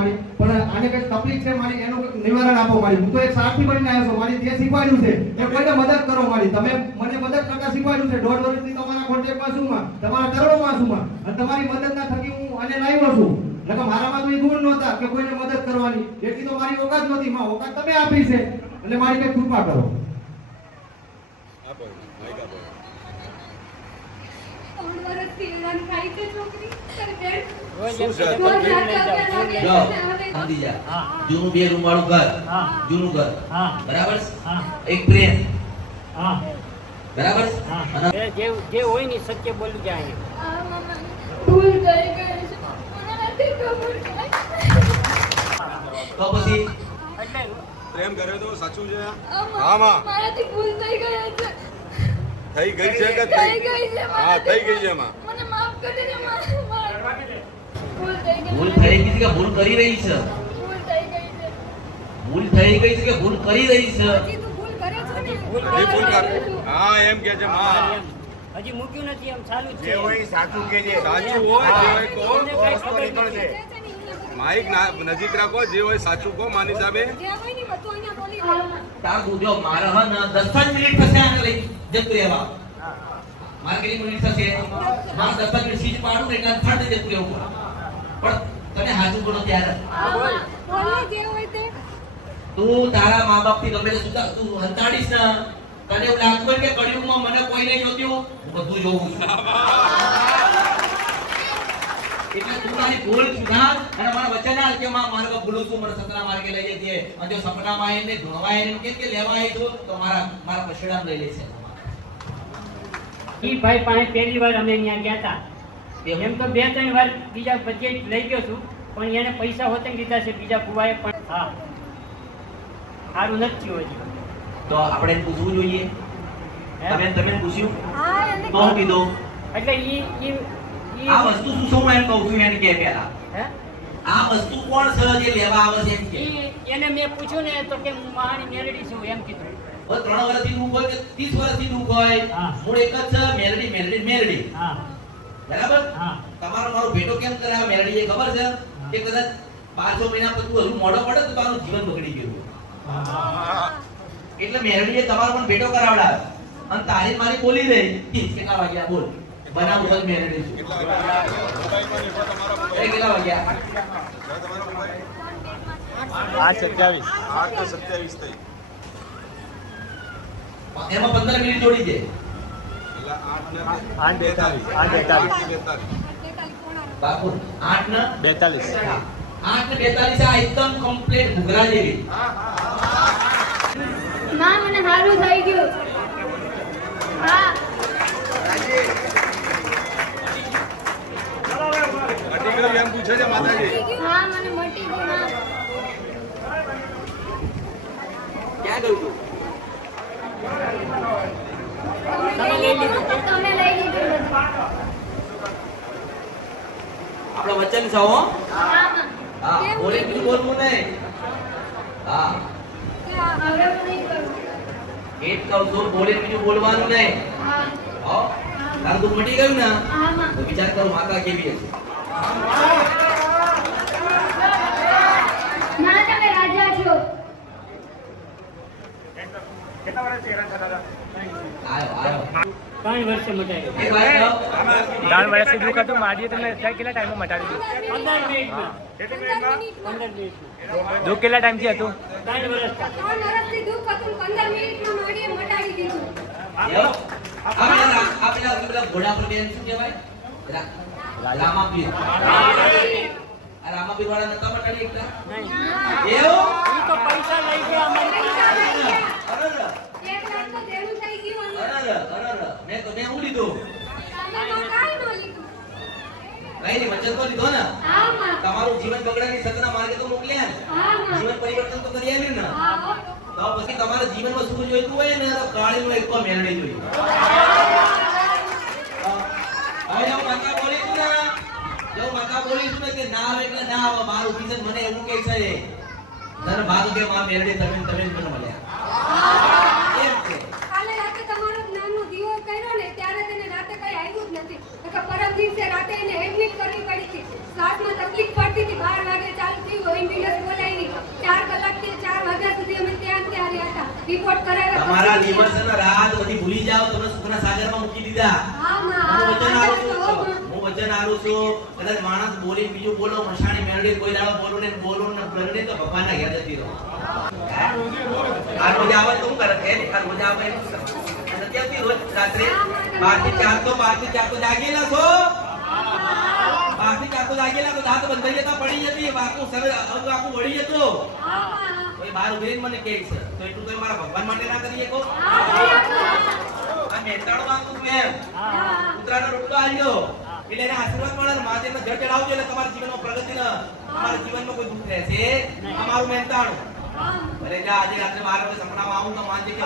મારી, પણ આને કઈ તકલીફ છે મારી, એનું કંઈક નિવારણ આપો મારી. હું તો એક સારથી બનીને આવ્યો છું મારી. તે શીખવાડ્યું છે કે કોઈને મદદ કરો મારી. તમે મને મદદ કરતા શીખવાડ્યું છે. 1.5 વર્ષથી તમારા કોન્ટેક્ટમાં છું, તમારા તરણોમાં છું, અને તમારી મદદના થકી હું આને લાવ્યો છું. એટલે મારામાં તો એ ગુણ નહોતા કે કોઈને મદદ કરવાની, એટલી તો મારી ઓકાત નહોતી. માં ઓકાત તમે આપી છે, એટલે મારી કઈ કૃપા કરો. જૂનું 2 રૂમ વાળું ઘર, જૂનું ઘર, બરાબર? એક પ્રેમ, બરાબર? જે હોય ને સત્ય બોલી જાય. ભૂલ થઈ ગઈ છે, મને નથી ખબર. તો પછી પ્રેમ કર્યો તો સાચું છે? હા માં, મારાથી ભૂલ થઈ ગઈ છે. થઈ ગઈ છે કે થઈ ગઈ છે? હા, થઈ ગઈ છે માં. મને માફ કરી દે માં. ભૂલ થઈ ગઈ. ભૂલ થઈ ગઈ છે કે ભૂલ કરી રહી છે? ભૂલ થઈ ગઈ છે. ભૂલ થઈ ગઈ છે કે ભૂલ કરી રહી છે? હજી તું ભૂલ કરે છે ને? એ ભૂલ કર. હા, એમ કે છે માં. હજી મૂક્યું નથી, એમ ચાલુ જ છે. જે હોય સાચું કે છે. સાચું હોય જે હોય કહો. માઈક નજીક રાખો. જે હોય સાચું કહો માની સાહેબે. જે હોય ને બધું અહીંયા બોલી દે. તાર જો મારા હન 10 મિનિટ થશે આને લઈ જતું રહેવા. મારે કેટલી મિનિટ થશે? મારે 10 મિનિટ સીટ પાડું ને એટલે ફાટી જતું રહેવું. પણ તને હાજુ કરો ત્યારે બોલી જે હોય તે. તું તારા મા બાપ થી ગમે તે સુધા તું હંતાડીશ ને, તને એવું લાગતું હોય કે કળિયુગમાં મને કોઈ નહીં જોતું, હું બધું જોઉં છું. એટલે તું તારી ભૂલ સુધાર અને મારા વચન આલ કે માં મારે ભૂલું છું, મને સતરા માર્ગે લઈ જતી. અને જો સપનામાં એને ધોળવા એને કે લેવા આવી તો મારા પછડામ લઈ લેશે. ઈ ભાઈ પાસે પહેલી વાર અમે ત્યાં ગયા હતા. એમ તો 2-3 વાર બીજા બજેટ લઈ ગયો છું, પણ એને પૈસા હોતે લીધા છે બીજા કુવાએ. પણ હા, સારું નથી થયું હજી. તો આપણે એને પૂછવું જોઈએ. તમે પૂછ્યું હા, એને તો કીધું એટલે ઈ આ વસ્તુ શું શું એમ કહું છું એને કે પહેલા હે આ વસ્તુ કોણ છે જે લેવા આવે છે એમ કે એને મેં પૂછ્યું ને તો કે હું મહાની મેલડી છું એમ કીધું. 3 વર્ષથી દુખ હોય કે 30 વર્ષથી દુખ હોય, મૂળ એક જ છે, મેલડી. હા, બરાબર? હા. તમારો મારો ભેટો કેમ કરાવે મેલડી એ ખબર છે કે કદાચ 5-6 મહિના પછી હજુ મોડો પડે તો તારું જીવન બગડી ગયું. એટલે મેલડીએ તમારો પણ ભેટો કરાવડાવે અને તારી મારી બોલી દે કેટલા વાગ્યા બોલ બનાવું છે મેલડી છું. કેટલા વાગ્યા? 8:27 થઈ. એમાં 15 મિનિટ જોડી દે. 8:42 બાપુ 8:42 આ એકદમ કમ્પ્લીટ ઘુઘરા જેવી. માં મને હારું થઈ ગયું. હા, મટી ગયું એમ પૂછે છે માતાજી. હા, મને મટી ગયું. હા. ક્યાં ગયું તું? તમે લઈ લીધું. તમે લઈ લીધું. આપણો વચન છે હો. હા માં. હા, બોલે બીજું બોલવું નહીં. હા, હવે હું નહીં કરું. એક કહું છું, બોલે બીજું બોલવાનું નહીં. હા, હો, તારું દુઃખ મટી ગયું ને હા માં. તો વિચાર કરો માતા કેવી હશે. માં તમે રાજા છો. આયો 3 વર્ષે મટાડી. એક વાત કહો. 3 વર્ષથી દુઃખ હતું, માડીએ તમને કેટલા ટાઈમમાં મટાડી દીધું? 15 મિનિટમાં. 15 મિનિટમાં. દુઃખ કેટલા ટાઈમથી હતું? 3 વર્ષ. 3 વર્ષથી દુઃખ હતું, 15 મિનિટમાં માડીએ મટાડી દીધું. એવો? આ પેલા ઘોડા પર બેન શું કહેવાય? રામાપીર. આ રામાપીર વાળા નતા મટાડી એકલા? એવું? ઈ તો પૈસા લઈ ગયા અમારી પાસે. અરર, 1 લાખ તો દેવું થઈ ગયું. અરર. મેં હું લીધું? તમે માં કાઈ ન લીધું. નહીં વચન તો લીધો ને. હા માં. તમારું જીવન બગડાની સતના માર્ગે તો મોકલ્યા ને. હા માં. જીવન પરિવર્તન તો કરી આવ્યું ને. હા. તો પછી તમારા જીવનમાં શું જોઈતું હોય ને તો કાળીનો એક મેળવી જોઈએ. હવે જો માતા બોલી તું ને કે ના આવે એટલે ના આવે, મારું વિઝન મને એવું કહે છે તારે ભાગ કે માં મેળવી તમે મને મળ્યા એમ છે. કાલે રાતે તમારો જ્ઞાનનો દીવો કર્યો ને ત્યારે તેને રાતે કઈ આવ્યું જ નથી. તો પરમ દિવસે રાતે એને એડમિટ કરવી પડી હતી. શ્વાસમાં તકલીફ પડતી હતી, 12 વાગે ચાલુ થયું રિપોર્ટ કરાવ્યા તમારા પછી દિવસ અને રાત બધી ભૂલી જાઓ, તમે સુખના સાગરમાં મૂકી દીધા. હા માં હું વચન હા, આલું હા, છું, હું વચન આલું છું. કદાચ માણસ બોલી બીજું બોલો, મશાણી મેળવી કોઈ દાડો બોલો ને પ્રગટે તો ભગવાનના ઘેર જતી રહો. આ રોજ આવે તો હું કરે? આ રોજ આવે એમ શું કરે? નથી આવતી રોજ રાત્રે 12 થી 4 તો જાગેલા છો. 12 થી 4 તો જાગેલા તો દાંત બંધાઈ જતા પડી જતી, વાકું સરળ આખું વળી જતો. હા માં કોઈ બાર ઉભી રહીને મને કહે છે તો એટલું તો મારા ભગવાન માટે ના કરી શકો? આ મહેનતાણું માંગુ છું એમ. કૂતરાનો રોટલો આલ્યો એટલે એને આશીર્વાદ મળે ને માથે જળ ચડાવજો એટલે તમારા જીવનમાં પ્રગતિ ને તમારા જીવનમાં કોઈ દુઃખ રહેશે. અમારું મહેનતાણું. અરે જા આજે રાત્રે 12 વાગે સપનામાં આવું તો માનજે કે